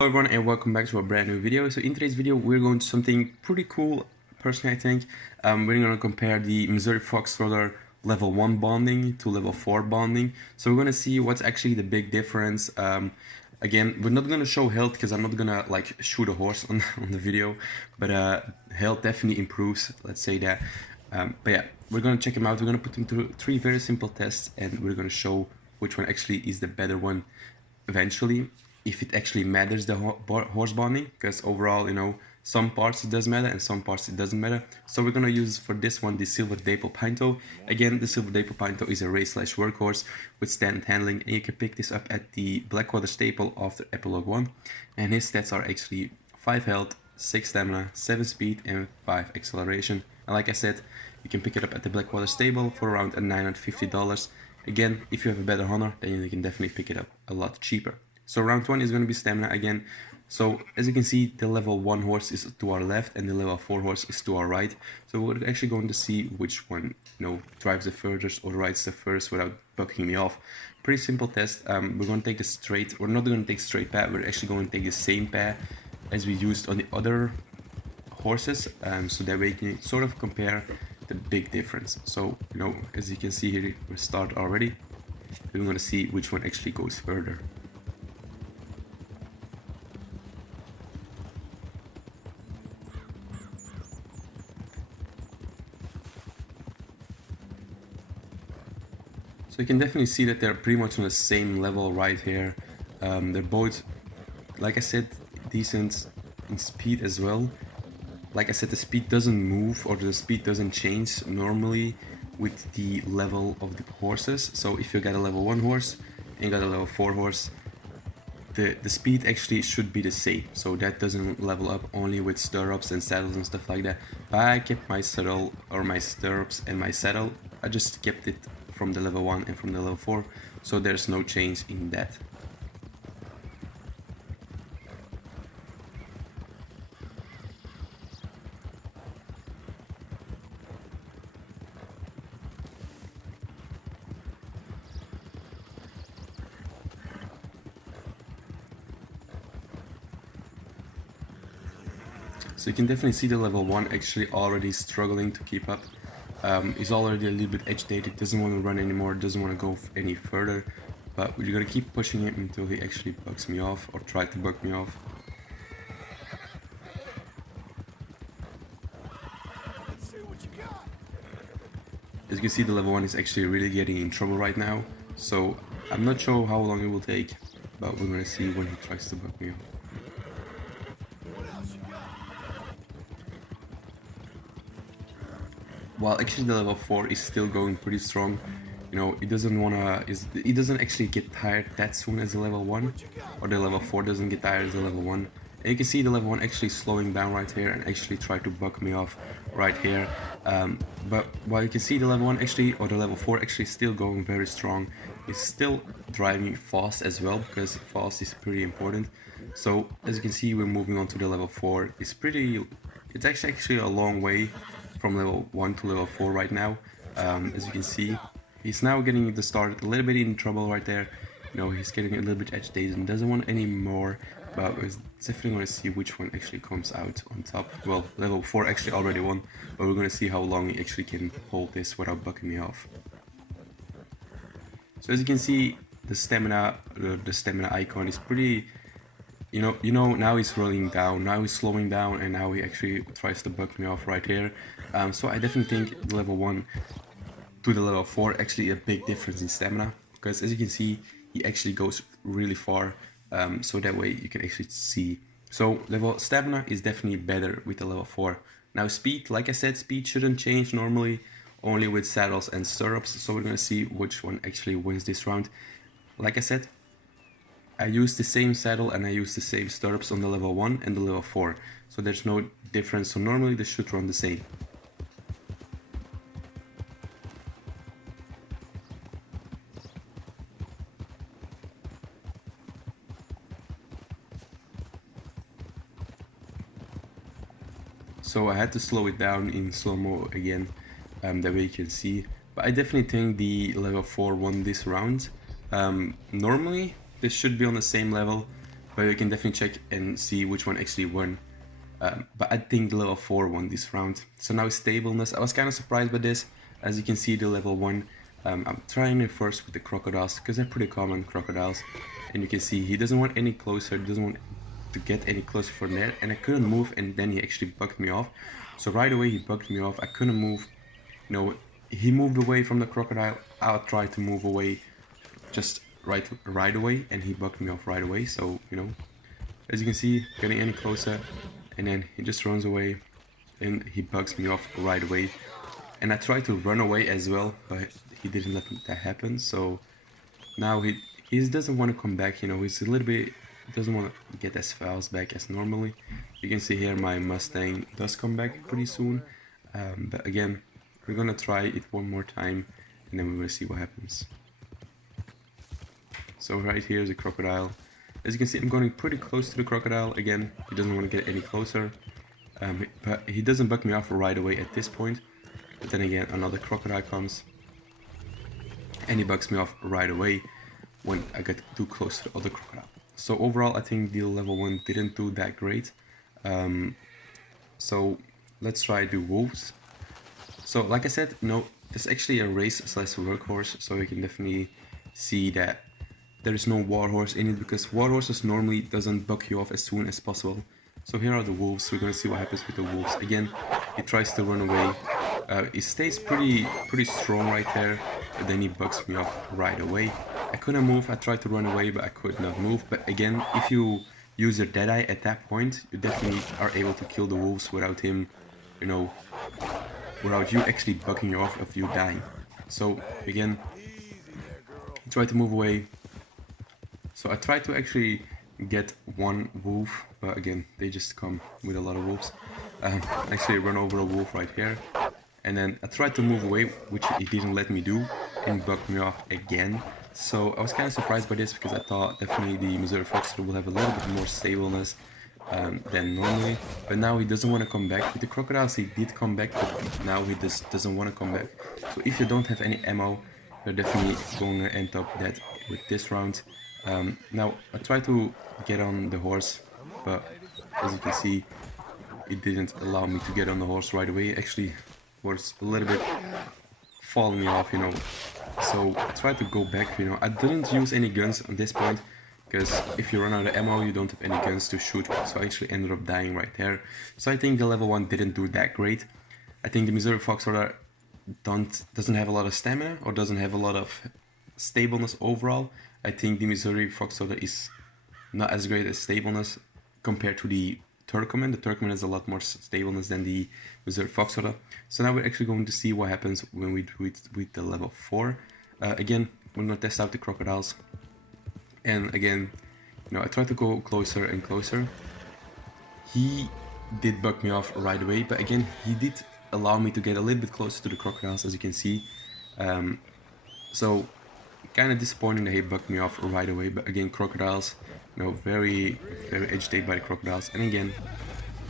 Hello everyone and welcome back to a brand new video. So in today's video we're going to something pretty cool, personally I think. We're going to compare the Missouri Fox Trotter level 1 bonding to level 4 bonding. So we're going to see what's actually the big difference. Again, we're not going to show health because I'm not going to like shoot a horse on the video, but health definitely improves, let's say that. But yeah, we're going to check them out. We're going to put them through 3 very simple tests and we're going to show which one actually is the better one eventually, if it actually matters, the horse bonding, because overall, you know, some parts it does matter and some parts it doesn't matter. So we're gonna use for this one the silver Dapple Pinto. Again, the silver Dapple Pinto is a race/workhorse with stand handling, and you can pick this up at the Blackwater Staple after Epilogue 1. And his stats are actually 5 health, 6 stamina, 7 speed and 5 acceleration. And like I said, you can pick it up at the Blackwater Stable for around $950. Again, if you have a better hunter, then you can definitely pick it up a lot cheaper. So round 1 is going to be stamina again. So as you can see, the level 1 horse is to our left and the level 4 horse is to our right. So we're actually going to see which one, you know, drives the furthest or rides the first without bucking me off. Pretty simple test. We're going to take the straight. We're not going to take straight path. We're actually going to take the same path as we used on the other horses, so that way you can sort of compare the big difference. So, you know, as you can see here, we start already. We're going to see which one actually goes further. So you can definitely see that they're pretty much on the same level right here. They're both, like I said, decent in speed as well. Like I said, the speed doesn't move or the speed doesn't change normally with the level of the horses. So if you got a level 1 horse and you got a level 4 horse, the speed actually should be the same. So that doesn't level up only with stirrups and saddles and stuff like that. But I kept my saddle or my stirrups and my saddle. I just kept it from the level 1 and from the level 4. So there's no change in that. So you can definitely see the level 1 actually already struggling to keep up. He's already a little bit agitated, doesn't want to run anymore, doesn't want to go any further. But we're gonna keep pushing him until he actually bucks me off or try to buck me off. As you can see, the level 1 is actually really getting in trouble right now. So I'm not sure how long it will take, but we're gonna see when he tries to buck me off. While actually the level 4 is still going pretty strong, you know, it doesn't actually get tired that soon as the level 1, or the level 4 doesn't get tired as the level 1. And you can see the level 1 actually slowing down right here and actually try to buck me off right here. But while you can see the level 1 actually, or the level 4 actually still going very strong, it's still driving fast as well, because fast is pretty important. So as you can see, we're moving on to the level 4. It's actually a long way from level 1 to level 4 right now. As you can see, he's now getting the start a little bit in trouble right there. You know, he's getting a little bit agitated and doesn't want any more, but we're definitely going to see which one actually comes out on top. Well, level 4 actually already won, but we're going to see how long he actually can hold this without bucking me off. So as you can see, the stamina icon is pretty, you know, now he's rolling down, now he's slowing down, and now he actually tries to buck me off right here. So I definitely think the level 1 to the level 4 actually a big difference in stamina, because as you can see, he actually goes really far. So that way you can actually see. So level stamina is definitely better with the level 4. Now speed, like I said, speed shouldn't change normally, only with saddles and stirrups. So we're gonna see which one actually wins this round. Like I said, I use the same saddle and I use the same stirrups on the level 1 and the level 4. So there's no difference, so normally they should run the same. So I had to slow it down in slow-mo again, that way you can see. But I definitely think the level 4 won this round. Normally this should be on the same level, but you can definitely check and see which one actually won. But I think the level 4 won this round. So now Stableness. I was kind of surprised by this. As you can see, the level 1, I'm trying it first with the Crocodiles, because they're pretty common, Crocodiles. And you can see he doesn't want any closer, doesn't want to get any closer from there. And I couldn't move, and then he actually bugged me off. So right away he bugged me off. I couldn't move. You know, he moved away from the Crocodile. I tried to move away just right away, and he bugged me off right away. So, you know, as you can see, getting any closer, and then he just runs away, and he bugs me off right away. And I tried to run away as well, but he didn't let that happen. So now he doesn't want to come back. You know, he's a little bit, doesn't want to get as fast back as normally. You can see here my Mustang does come back pretty soon, but again, we're gonna try it one more time, and then we will see what happens. So right here is a Crocodile. As you can see, I'm going pretty close to the Crocodile. Again, he doesn't want to get any closer, but he doesn't bug me off right away at this point. But then again, another Crocodile comes, and he bugs me off right away when I get too close to the other Crocodile. So overall, I think the level 1 didn't do that great. So let's try the Wolves. So like I said, no, there's actually a race / workhorse, so you can definitely see that there is no warhorse in it, because warhorses normally doesn't bug you off as soon as possible. So here are the Wolves. We're gonna see what happens with the Wolves. Again, he tries to run away. He stays pretty strong right there, but then he bugs me off right away. I couldn't move. I tried to run away, but I could not move. But again, if you use your Deadeye at that point, you definitely are able to kill the Wolves without him, you know, without you actually bugging you off of you dying. So again, he tried to move away. So I tried to actually get one wolf, but again, they just come with a lot of wolves. Actually run over a wolf right here. And then I tried to move away, which he didn't let me do, and bugged me off again. So I was kind of surprised by this, because I thought definitely the Missouri Fox Trotter will have a little bit more stableness than normally. But now he doesn't want to come back. With the Crocodiles he did come back, but now he just doesn't want to come back. So if you don't have any ammo, you're definitely going to end up dead with this round. Now I tried to get on the horse, but as you can see, it didn't allow me to get on the horse right away. Actually was a little bit falling me off, you know. So I tried to go back, you know. I didn't use any guns at this point, because if you run out of ammo, you don't have any guns to shoot with. So I actually ended up dying right there. So I think the level 1 didn't do that great. I think the Missouri Fox Trotter doesn't have a lot of stamina, or doesn't have a lot of stableness overall. I think the Missouri Fox Trotter is not as great as stableness compared to the Turkmen. The Turkmen has a lot more stableness than the Missouri Fox Trotter. So now we're actually going to see what happens when we do it with the level 4. Again, we're going to test out the Crocodiles. And again, you know, I tried to go closer and closer. He did bug me off right away, but again, he did allow me to get a little bit closer to the Crocodiles, as you can see. So kind of disappointing that he bugged me off right away, but again, Crocodiles, you know, very agitated by the Crocodiles, and again,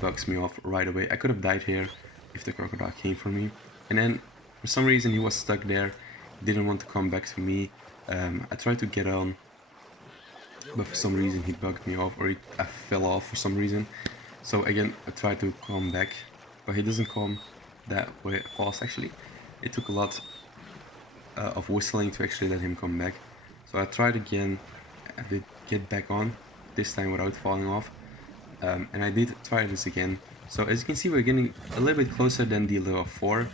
bugs me off right away. I could have died here if the Crocodile came for me, and then for some reason he was stuck there, didn't want to come back to me. I tried to get on, but for some reason he bugged me off, or I fell off for some reason. So again, I tried to come back, but he doesn't come that way fast. Actually, it took a lot of whistling to actually let him come back. So I tried again. I did get back on, this time without falling off, and I did try this again. So as you can see, we're getting a little bit closer than the level 4.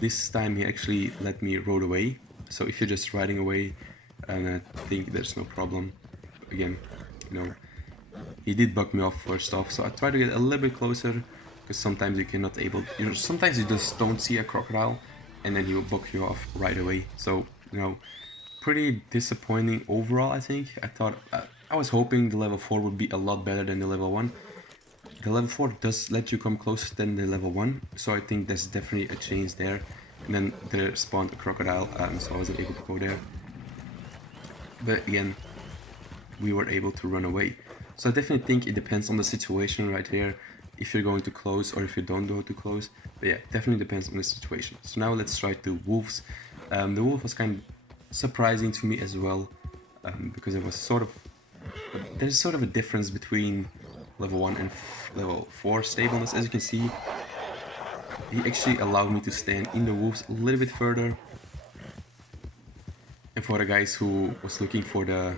This time he actually let me ride away. So if you're just riding away, and I think there's no problem. Again, you know, he did bug me off first off. So I tried to get a little bit closer, because sometimes you cannot sometimes you just don't see a Crocodile, and then he will bug you off right away. So, you know, pretty disappointing overall, I think. I was hoping the level 4 would be a lot better than the level 1. The level 4 does let you come closer than the level 1, so I think there's definitely a change there. And then there spawned a Crocodile, so I wasn't able to go there. But again, we were able to run away. So I definitely think it depends on the situation right here, if you're going to close or if you don't go to close. But yeah, definitely depends on the situation. So now let's try the Wolves. The Wolf was kind of surprising to me as well, because it was sort of But there's sort of a difference between level 1 and level 4 stableness. As you can see, he actually allowed me to stand in the wolves a little bit further. And for the guys who was looking for the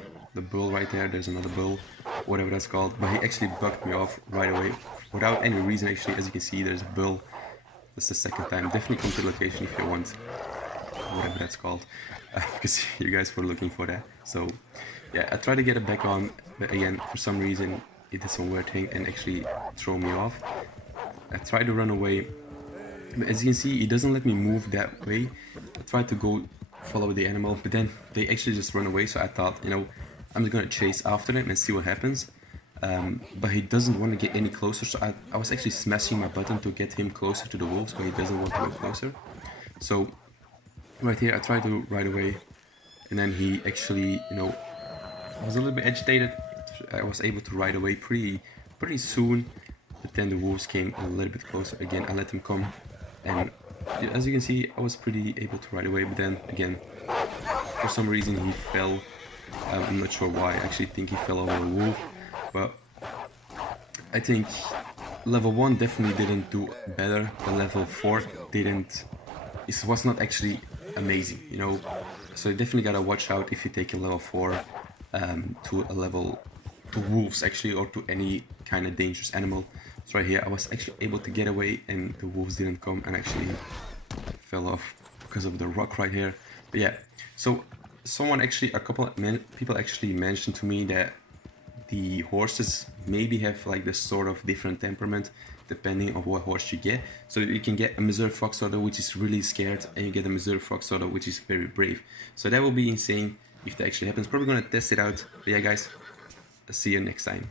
bull right there's another bull, whatever that's called, but he actually bucked me off right away without any reason. Actually, as you can see, there's a bull. That's the second time. Definitely come to the location if you want, whatever that's called, because you guys were looking for that. So yeah, I tried to get it back on, but again, for some reason it did some weird thing and actually throw me off. I tried to run away, but as you can see, it doesn't let me move that way. I tried to go follow the animal, but then they actually just run away. So I thought, you know, I'm just gonna chase after them and see what happens. But he doesn't want to get any closer, so I was actually smashing my button to get him closer to the wolves, but he doesn't want to go closer. So right here I tried to ride away, and then he actually, you know, was a little bit agitated. I was able to ride away pretty soon, but then the wolves came a little bit closer again. I let them come, and as you can see, I was pretty able to ride away, but then again, for some reason he fell. I'm not sure why. I actually think he fell over a wolf, but I think level 1 definitely didn't do better. The level 4 didn't. It was not actually amazing, you know. So you definitely gotta watch out if you take a level 4 to a level to wolves actually, or to any kind of dangerous animal. So right here, I was actually able to get away, and the wolves didn't come and actually fell off because of the rock right here. But yeah, so someone actually, a couple of people actually mentioned to me that the horses maybe have like this sort of different temperament depending on what horse you get. So you can get a Missouri Fox Trotter which is really scared, and you get a Missouri Fox Trotter which is very brave. So that will be insane if that actually happens. Probably gonna test it out. But yeah guys, see you next time.